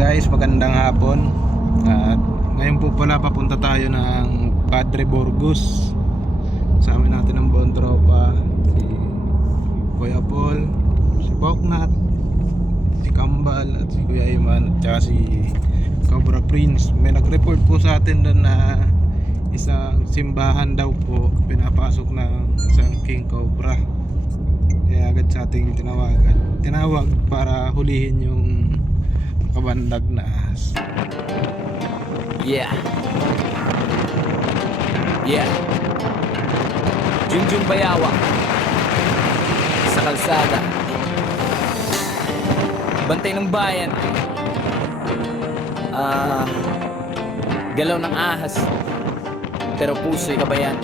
guys, magandang hapon. At ngayon po pala papunta tayo ng Padre Burgos. Kasama natin ang buong tropa, si Kuya Paul, si Boknat, si Kambal at si Kuya Iman at saka si Cobra Prince. May nag-report po sa atin doon na isang simbahan daw po pinapasok ng isang King Cobra. Kaya agad sa ating tinawag para hulihin yung kabandag na ahas. Yeah. Junjun Bayawak sa kalsada, bantay ng bayan. Galaw ng ahas, pero puso'y kabayan.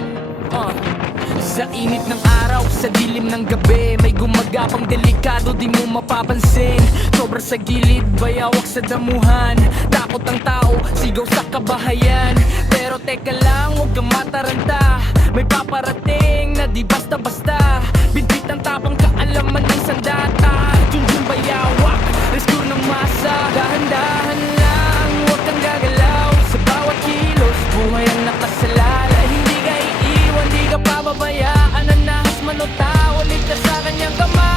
Sa init ng araw, sa dilim ng gabi, may gumagapang delikado, di mo mapapansin. Sobra sa gilid, bayawak sa damuhan. Takot ang tao, sigaw sa kabahayan. Pero teka lang, huwag kang mataranta. May paparating na di basta-basta. Bitbit ang tapang kaalaman ng sandata. Junjun Bayawak, rescue ng masa. Dahan-dahan lang, huwag kang gagalaw. Sa bawat kilos, buhay ang nakasalala. Hindi ka iiwan, di ka pababayaan. Ang nahas man o tao, ligtas sa kanyang kamay.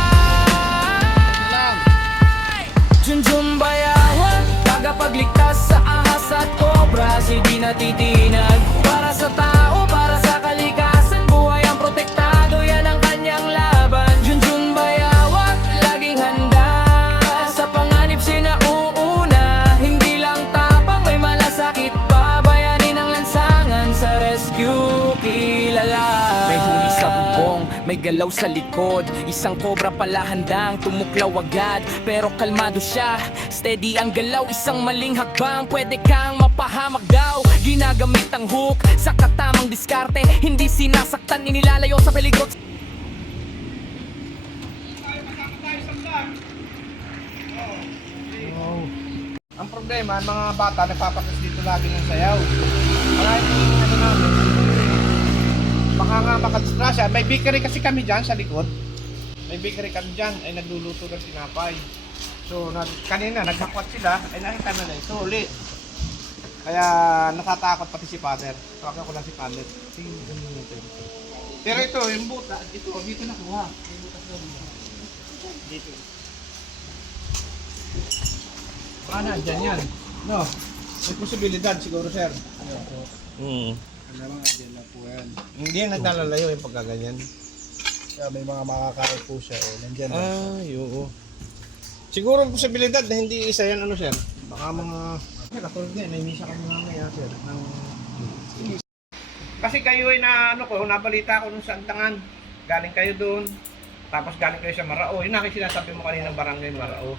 Junjun Bayawak, tagapagligtas sa ahas at kobra. Hindi natitinag para sa tao, para sa kalikasan. Buhay ang protektado, yan ang kanyang laban. Junjun Bayawak, laging handa. Sa panganib sinauuna. Hindi lang tapang, may malasakit pa. Bayanin ang lansangan, sa rescue kilala. May huli sa bubong, may galaw sa likod. Isang kobra pala handang tumuklaw agad, pero kalmado siya, steady ang galaw. Isang maling hakbang, pwede kang mapahamak daw. Ginagamit ang hook sa katamang diskarte. Hindi sinasaktan, inilalayo sa peligro. Ang problema, ang mga bata nagpapakas dito lagi ng sayaw. Maraming namin, baka nga makadisgrasya. May bakery kasi kami dyan sa likod. May bakery kami dyan, ay nagluluto ng tinapay. So, kanina naghakwat sila, ay nakita na ito ulit. Kaya natatakot pati si Father. Tawagan ko lang si Father. Sige, ganun natin. Pero ito, yung buta, ito, dito nakuha. Dito. Baka nandyan yan. No, may posibilidad siguro, sir. Alam mo, dyan na po yan. Hindi yan naglalalayo yung pagkaganyan. Kaya may mga makakain po siya. Nandyan na. Oo. Siguro ang posibilidad na hindi isa yan, ano, sir? Baka mga... Katulad nga, may misa kami mamaya, sir. Kasi kayo ay na, ano ko, nabalita ko nung sa Antangan. Galing kayo doon. Tapos galing kayo sa Marao. Yun na sinasabi mo kanina ng barangay Marao.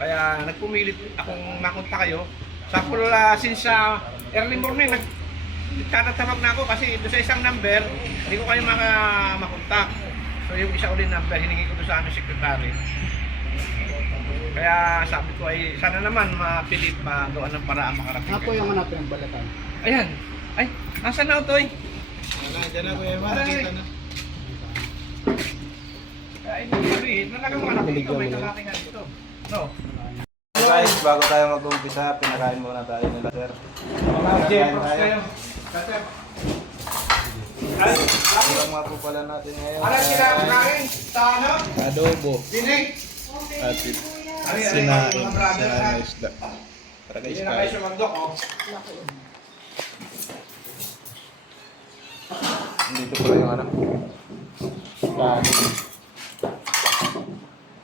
Kaya nagpumilit akong makunta kayo. Sa since early morning, nagtatatawag na ako kasi doon sa isang number, hindi ko kayo makontak. So yung isa ulit number, hiningi ko doon sa aming secretary. Kaya sabi ko ay sana naman mapilit magawa ng paraan makarating. Ako yung hanapin ng balatan. Ayan. Ay, nasa na ito eh? Nandiyan na Kuya Iman, nakita na. Kaya hindi, nalagang mga natin ito, may nalakingan ito. No? Guys, bago tayo mag-umpisa, pinakain muna tayo nila, sir. Mga J-Prox kayo. Kasi, ay, Ang mga pupala natin ngayon. ano sila ang kain? Sa ano? Adobo. Dinig? At sinain na isda. Para kay Hindi na kayo Sky. sumandok, oh. Dito pala yung ano.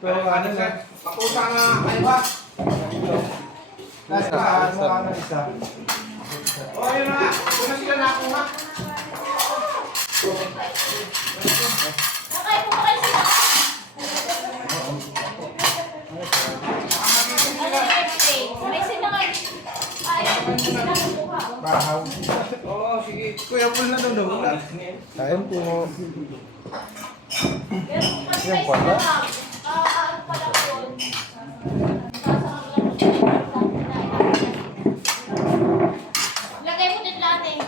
Pero ano sir, makusa nga kayo ba? Kasi ano isa. Oh, yun na nga. Kung na sila nakuha. Bahaw. Oo, sige. Kuya, pull na doon. Kain po. Yung pala. Lagay mo din lahat eh.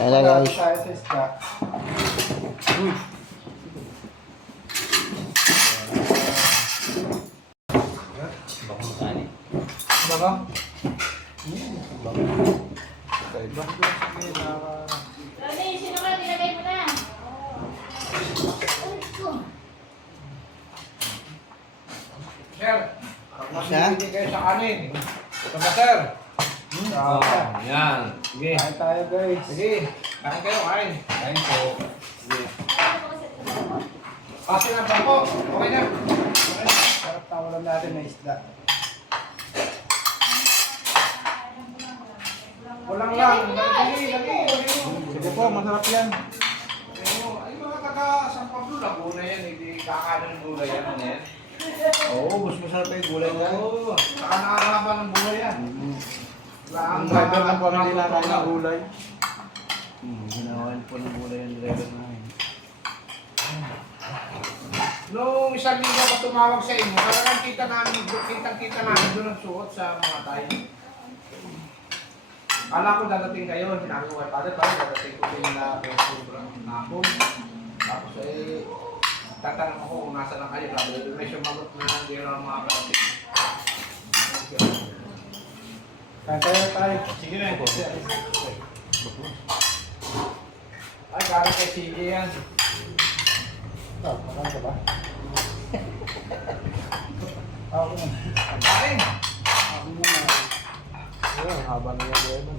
Ayan guys. Tayo sa isda. Bango? Iba. Rani, sino ka? Nilagay mo na. Sir, mas hindi kayo sa kanin. Ito ba, sir? Yan. Sige. Kain tayo guys. Sige. Kain kayo, kain. Kain po. Sige. Kasi na ba po? Okay na. Okay na. Sarap tawalan natin na isda. Kulang lang. Lagi, lagi. Sige po, masarap yan. Ay, mga taga San Pablo na gulay yan. Hindi kakanin ng gulay yan. Ano yan? Oo, mas masarap yung gulay na. Oo. Saka nakakahaba ng gulay yan. Ang driver ng pamilya na kain ng gulay. Ginawan po ng gulay ang driver namin. Nung isang linggo ko tumawag sa inyo, talagang kitang-kita namin doon ang suot sa mga tayo. Kala ko dadating kayo, sinabi ko kay Padre, dadating ko din na sobrang hapon. Tapos tatanong ako kung nasa lang kayo. Sabi ko, may sumagot na hindi lang mga karating. Kain tayo. Sige na yun. Ay, galing kay CJ yan. Makain ka ba? Ako na. Kain! Ako muna. Ayun, haba na yung lemon.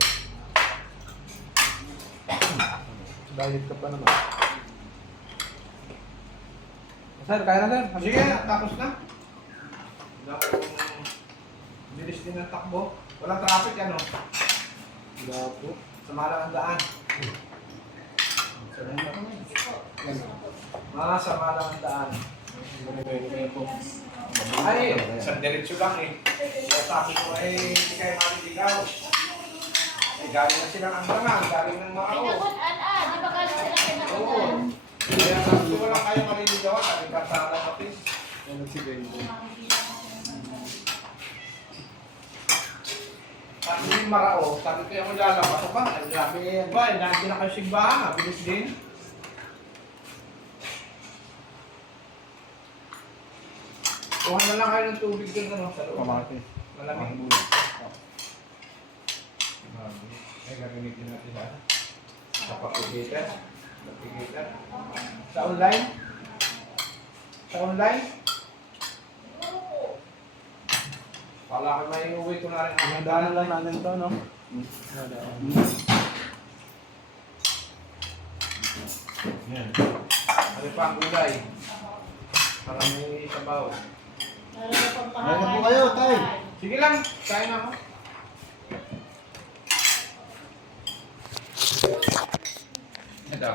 Diet ka pa naman. Sir, kaya na sir. Sige na, tapos na. Wala akong bilis din ng takbo. Walang traffic ano. Wala po. Sa malang ang daan. Sa malang ang daan. Ay, isang diretsyo lang eh. Kaya sabi ko hindi kayo maliligaw. Galing na silang Andaman, galing ng Macau. Pinagutan, di ba galing sila Oo. pinagutan? Kaya sabi ko lang kayo maliligaw, sabi ka sa lapis. Ano si Benjo? Sabi yung Marao, sabi ko yung lalabas ba? Sabi ba, hindi na kayo simbahan, bilis din. Kuha na lang kayo ng tubig dun sa loob. Pamati. Malamig. Ay, gagamitin natin ha. Sa papigitan. Papigitan. Sa online? Sa online? Wala ko may uwi ko na rin. Nadaanan lang natin to, no? Yan. Ano pa ang gulay? Para may sabaw. Meron po kayo, tay. Sige lang, kain na ako. Ito.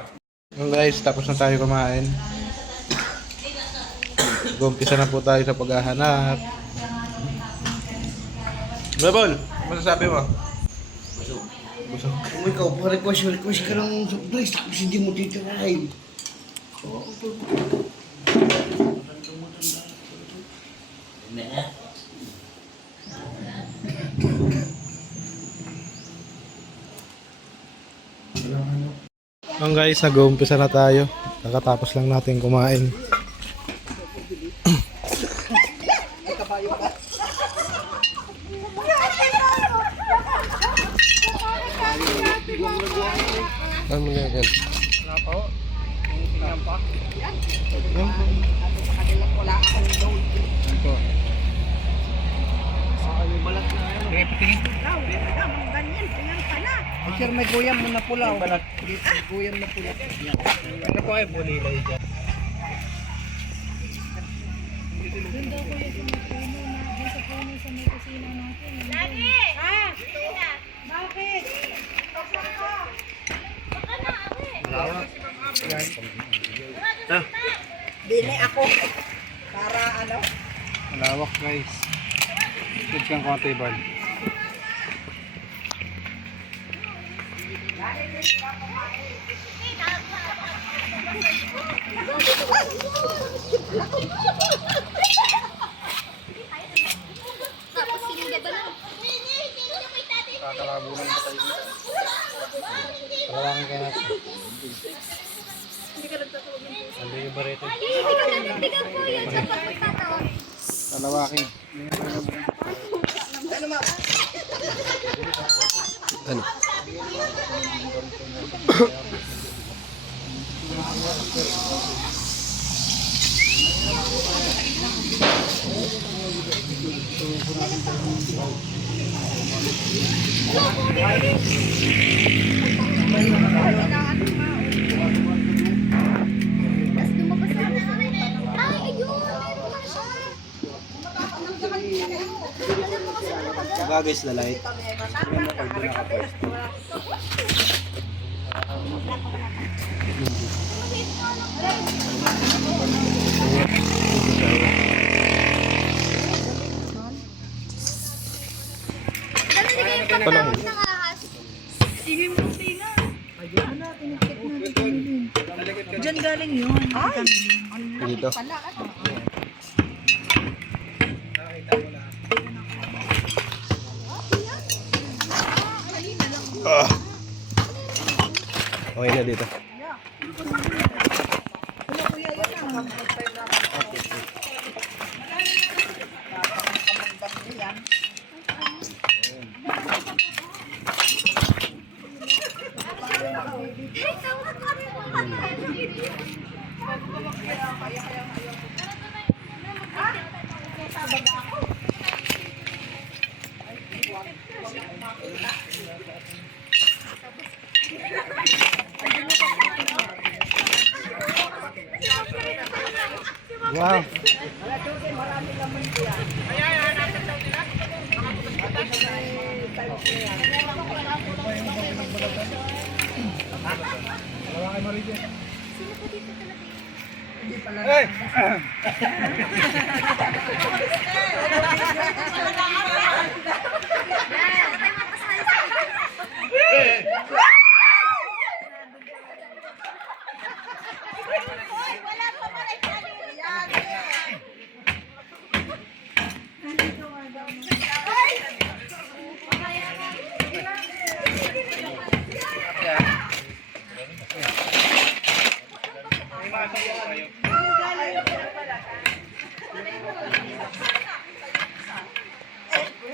Well guys, tapos na tayo kumain. Gumpisa na po tayo sa paghahanap. Babol, ano masasabi mo? Busog. Kung ikaw, pa-request ka ng surprise, tapos hindi mo titirahin. Ang guys, nag-uumpisa na tayo. Kakatapos lang natin kumain. Ano mo na yan? Wala pa ho. Tingnan pa. Sir, may guyam mo na pula. May guyam na pula. Ano po ay bulilay dyan? Doon daw ko yung sumutuno na doon sa puno sa may kusina natin. Lagi! Ha? Bakit? Pasok ka! Baka na, ate! Bili ako para ano? Malawak guys. Good kang konti bal. Tapos sinigyan ba lang? Kakalabunan pa tayo. Kalawangin ka natin. Hindi ka nagtatawag ng puso. Hindi yung barito. Hindi ka nagtatawag po yun sa pagtatawag. Kalawakin. Ano? Ay, ayun! Meron na siya! Bagay sa light. Ano nila yung pagtawag ng ahas? Diyan galing yun. Ay! Dito. Ah. Okay na dito. Wow.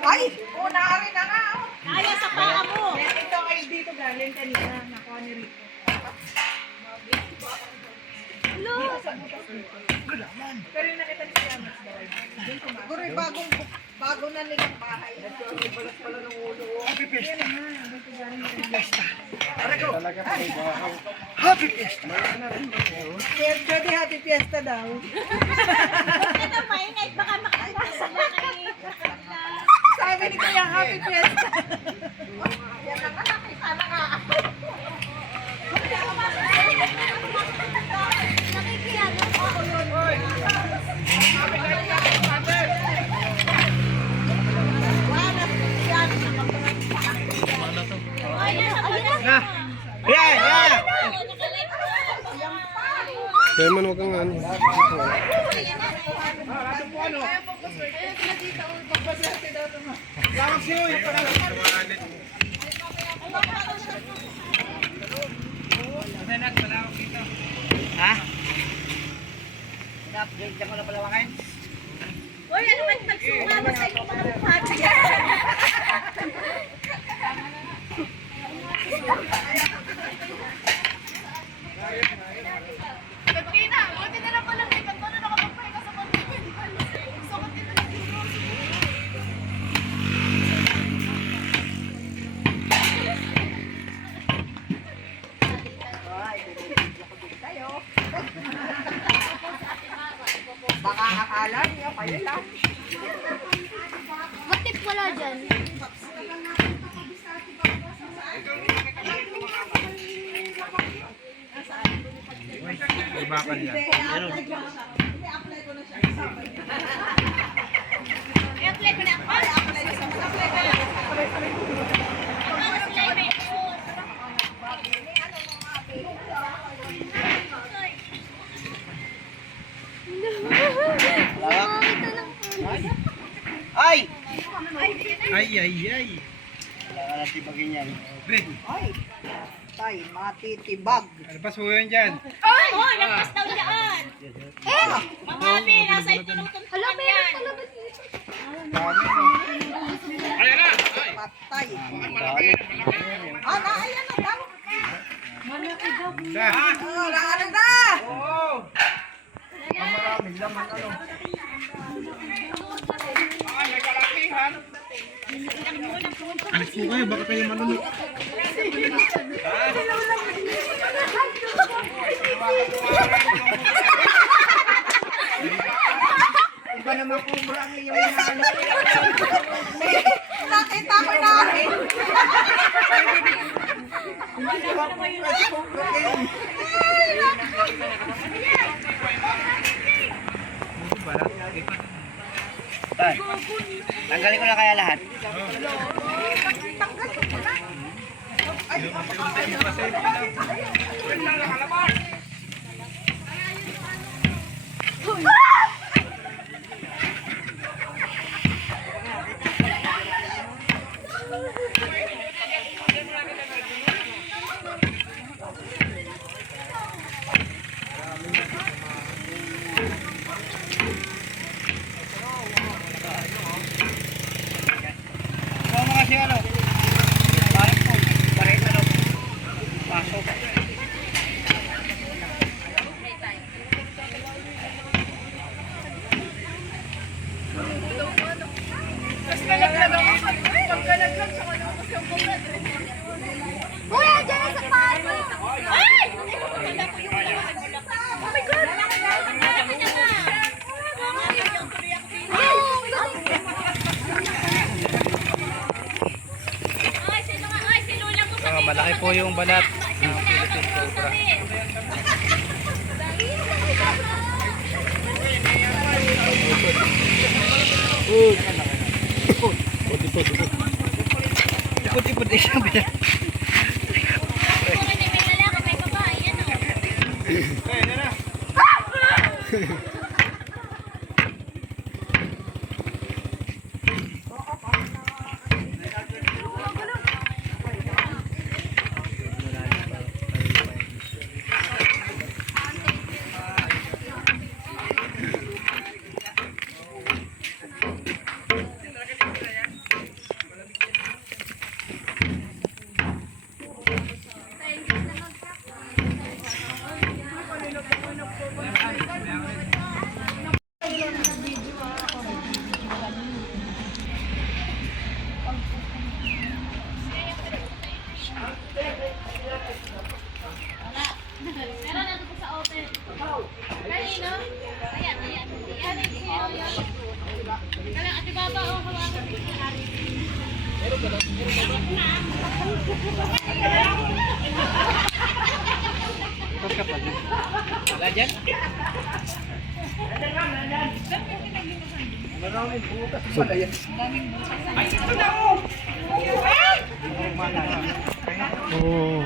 Ay! Una rin na nga. Kaya sa paa mo! Ito kayo dito galing kanina. Nakuha ni Rico. Pero yung nakita ni Siya mas daw. Siguro yung bago na nilang bahay. Balas pala ng ulo. Happy Fiesta! Happy Fiesta! Pwede Happy Fiesta daw. Ito maingay, baka makakasa na kayo. Sabi ni Kuya Happy Fiesta. Yan ang nakakita na nga. Nakikiyano ako yun. Kaya man huwag kang ano. Uy, ano ba nagsumama sa iyong mga mukha dyan? Katrina, buti na lang pala may kanto na nakapagpahinga sa pag-ibig. Gusto ko din na Baka akala niyo, kayo lang. Bakit wala dyan? Ibakan niya. i-apply ko na ako. I-apply ko na. Makakita lang po. Ay! Ay, ay, ay. Ay, tay, matitibag. Ano pa suyan dyan? Ay! Oh, lagpas daw dyan. Eh! Mamabi, nasa itinutuntunan Hala, meron yan. talaga dito. Patay. Ah, ayan na daw. Malaki daw. Oh, ano na? Alis po kayo, baka kayo malunod. Iba naman kumbra ang iyong hinahanap. Nakita ko na. Tanggalin ko na kaya lahat. Ikaw mo kasi ano? Parang po, parang ano? Pasok. Kuya, dyan na sa pano. Ay! Oh my God! Malaki po yung balat ng Philippine Cobra. Ipot-ipot din siya. Meron na ito sa open. Kanino? Ayan. Kaya ati baba o hawakan mo sa hari. Wala dyan? Oh.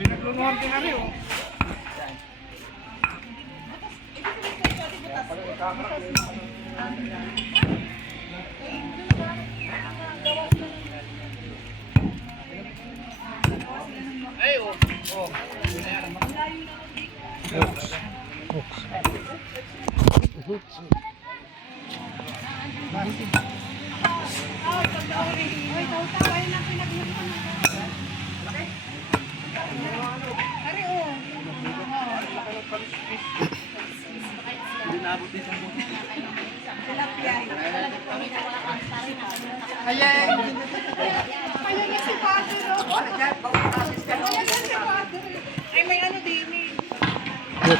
Pinaglunuhan din na rin. Ayan yung si Father. Ayan yung si Father. Ay, may ano din eh.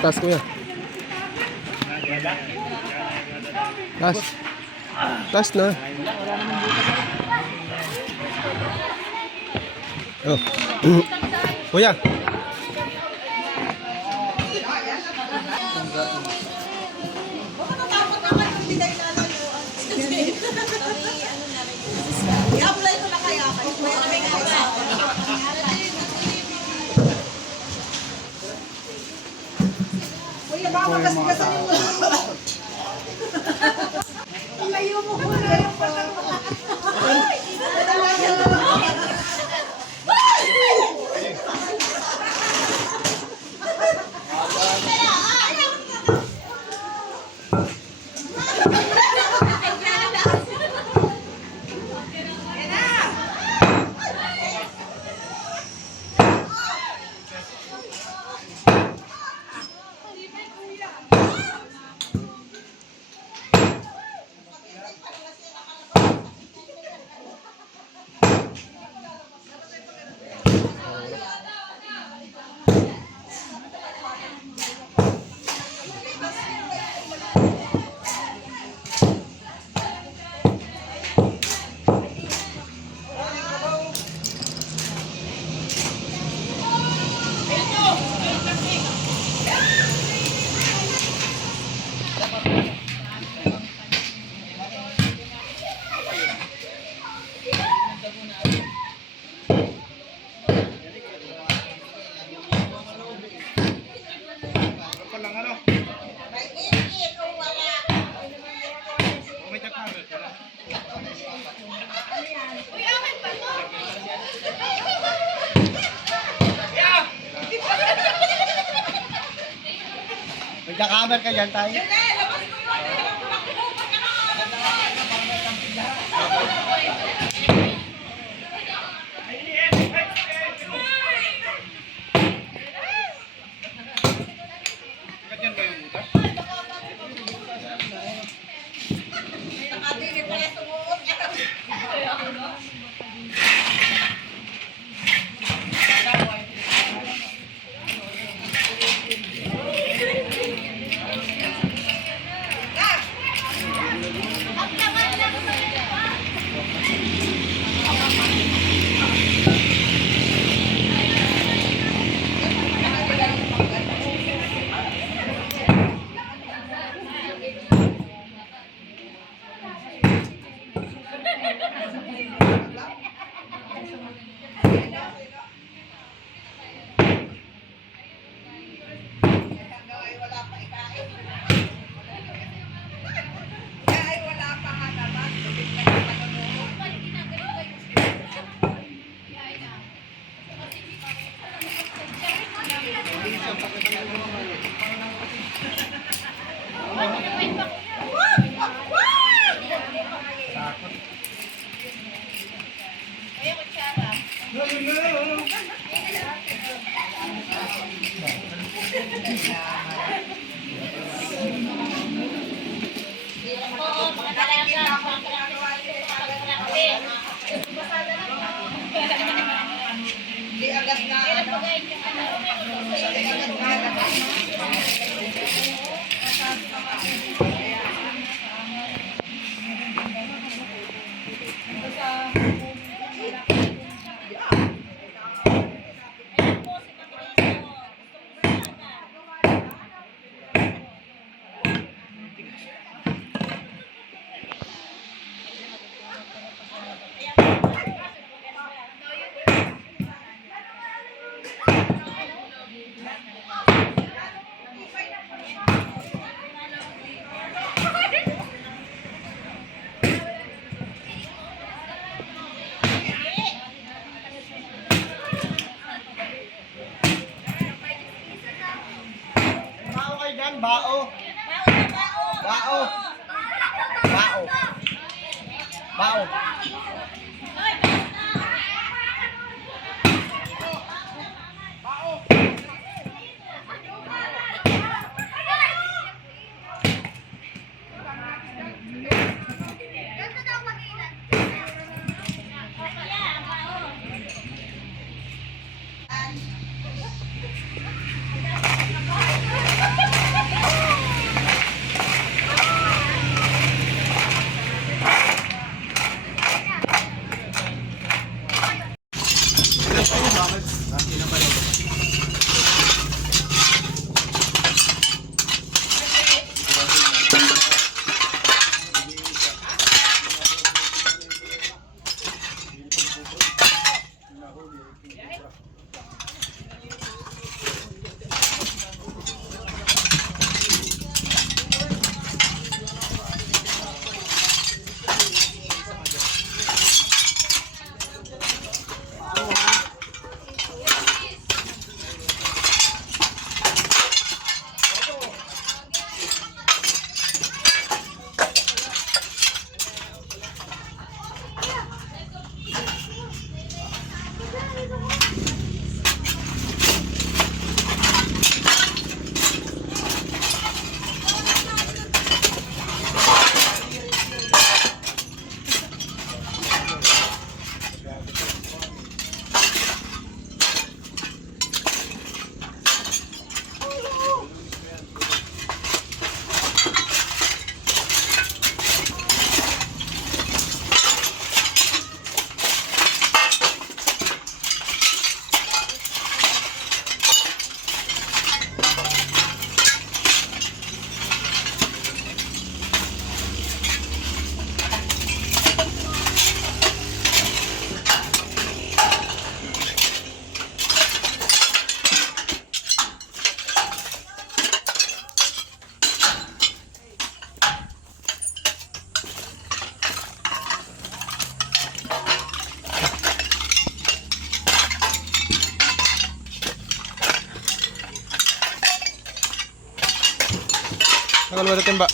Tas ko yan. Tas na. Oh. Kuya. Baka natakot naman kung hindi tayo nalayuan. I-apply ko na kaya kayo. May kaya. Kuya, baka magasgasan yung mga. Layo mo ko na yung patang. Magkakamer ka dyan tayo. Bao. Bao. Bao. Bao. Dalawa na timba.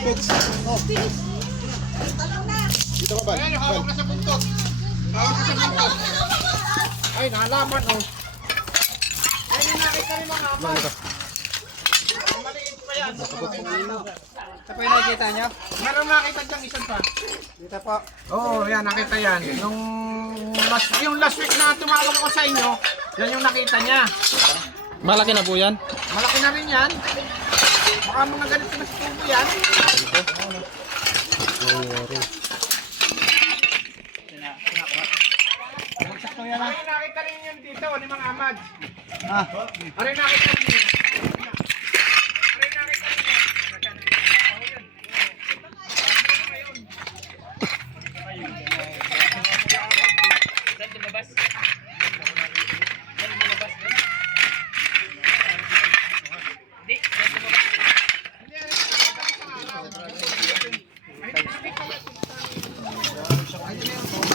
Lubog. Dito ka ba? Ayan, hawak na sa buntot. Hawak na sa buntot. Ay, nalaman oh. Ay, yung nakita rin mga apat. Maliit pa yan. Ito po yung nakikita niyo? Meron nakita dyan isang pa. Dito po. Oo, yan, nakita yan. Yung last week na tumawag ko sa inyo, yan yung nakita niya. Malaki na po yan. Malaki na rin yan. Baka mga ganito na sa tubo yan. Ay, nakita rin yun dito, ni mga amad. Aray, nakita rin yun. Aray, nakita rin yun.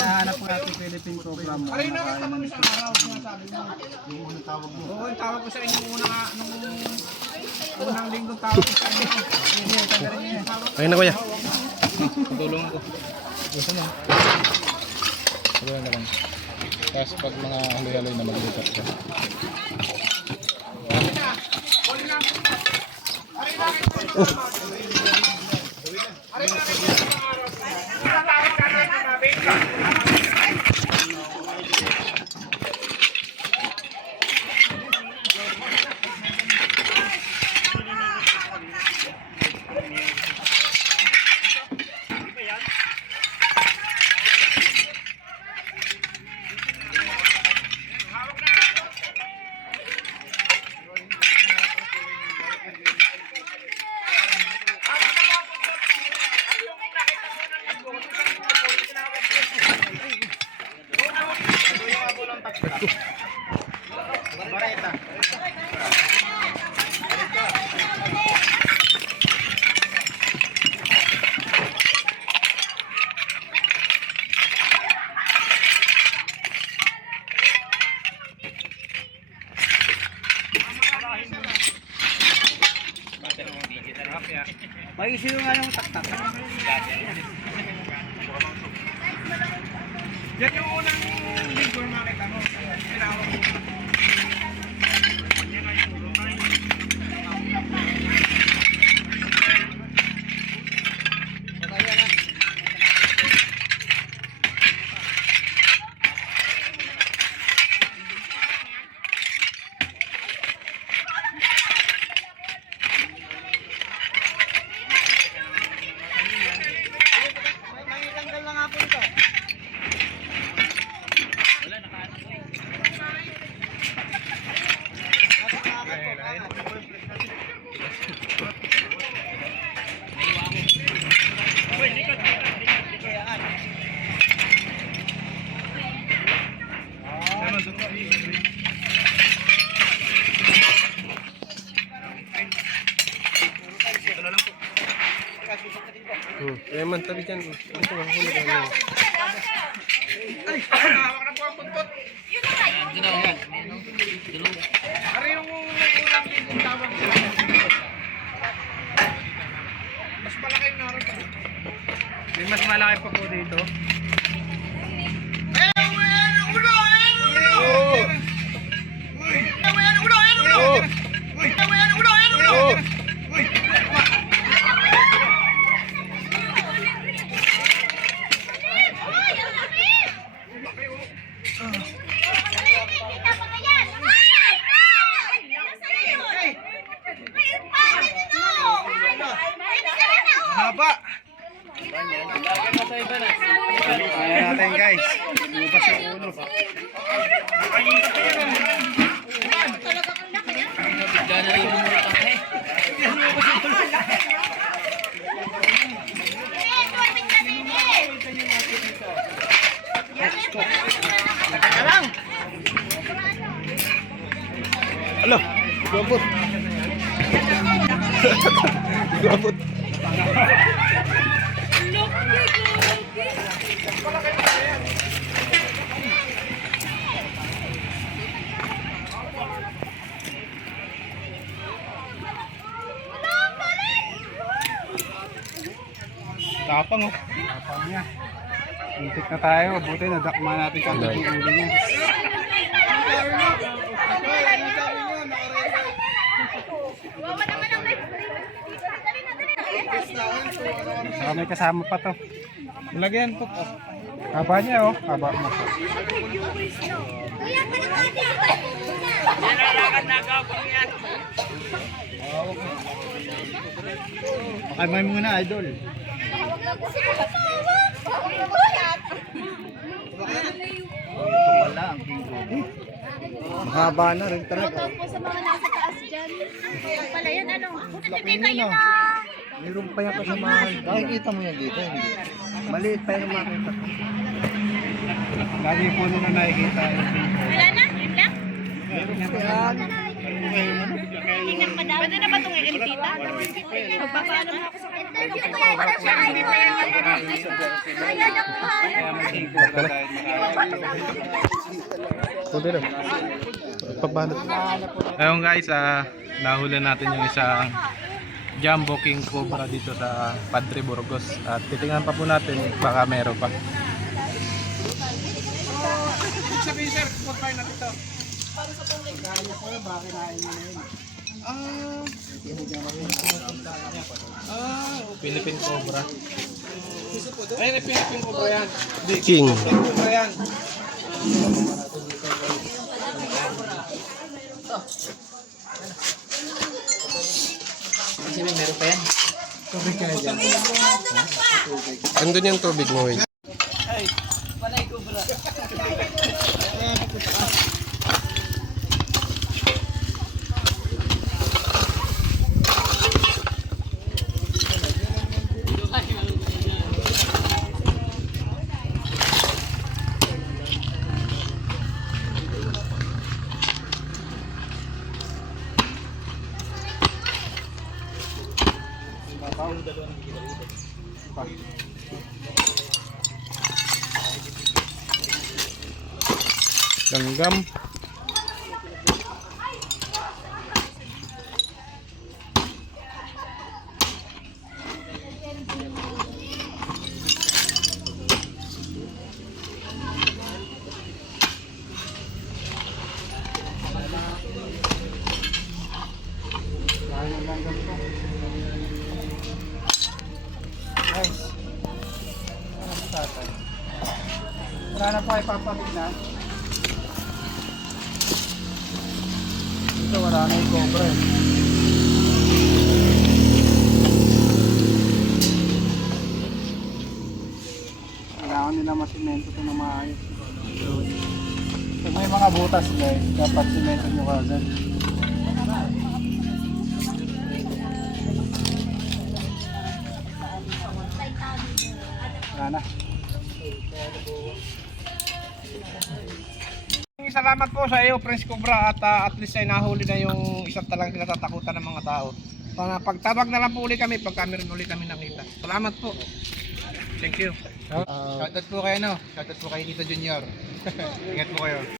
Hinahanap po natin Philippine program mo. Aray, nakita mo isang araw, sinasabi mo. Yung unang tawag mo. Oo, yung tawag ko sa inyo unang linggo tawag ko sa inyo. Ayun na kuya. Tulong ako. Gusto mo? Tulong na lang. Tapos pag mga haloy-haloy na mag-lipat ka. Mag-isip yung anong taktak. Yan yung unang linggo na makita mo. Tinawag mo. Kaya man, tabi dyan. Ito, ang huli ka na. Ay, hawak na po ang buntot. Ari yung unang tawag sila. Mas malaki yung naroon pa. May mas malaki pa po dito. Haba. Kaya natin guys. Lumabas yung ulo. Alo, gabot. Gabot. Tapang oh. Tapang niya. Intik na tayo. Buti nadakma natin kagad yung ulo niya. Saka may kasama pa to. Lagyan po. Haba niya oh. Haba mo. Pakimay muna idol. Mahaba na rin talaga. Shoutout po sa mga nasa taas dyan. Pala yan, ano? Hindi kayo na. Mayroon pa yung kasamahan. Nakikita mo yan dito, hindi. Maliit pa yung makita. Lagi po nila nakikita. Wala na? Yun lang? Meron pa yan. Tingnan pa daw. Pwede na ba itong i-tita? Magpapaano mo ako sa Pwede na. Pagbalot. Ayun guys, nahuli natin yung isang Jumbo King Cobra dito sa Padre Burgos. At titingnan pa po natin, baka meron pa. Sabihin sir, kumpay natin ito. Philippine Cobra. Ayun, Philippine Cobra yan. King. Cobra yan. Andun yung tubig mo, eh. Langgam. Guys. Ano sa tatay? Wala na pa ipapamignan. Dito wala na yung cobra eh. Kailangan nila masimento ito na maayos. Kung may mga butas guys, dapat simento nyo kagad. Wala na. Salamat po sa iyo, Prince Cobra, at least ay nahuli na yung isang talagang kinatatakutan ng mga tao. Pagtabag na lang po uli kami pag kami rin uli kami nakita. Salamat po. Thank you. Shoutout po kayo, no? Shoutout po kay Tito Junior. Ingat po kayo.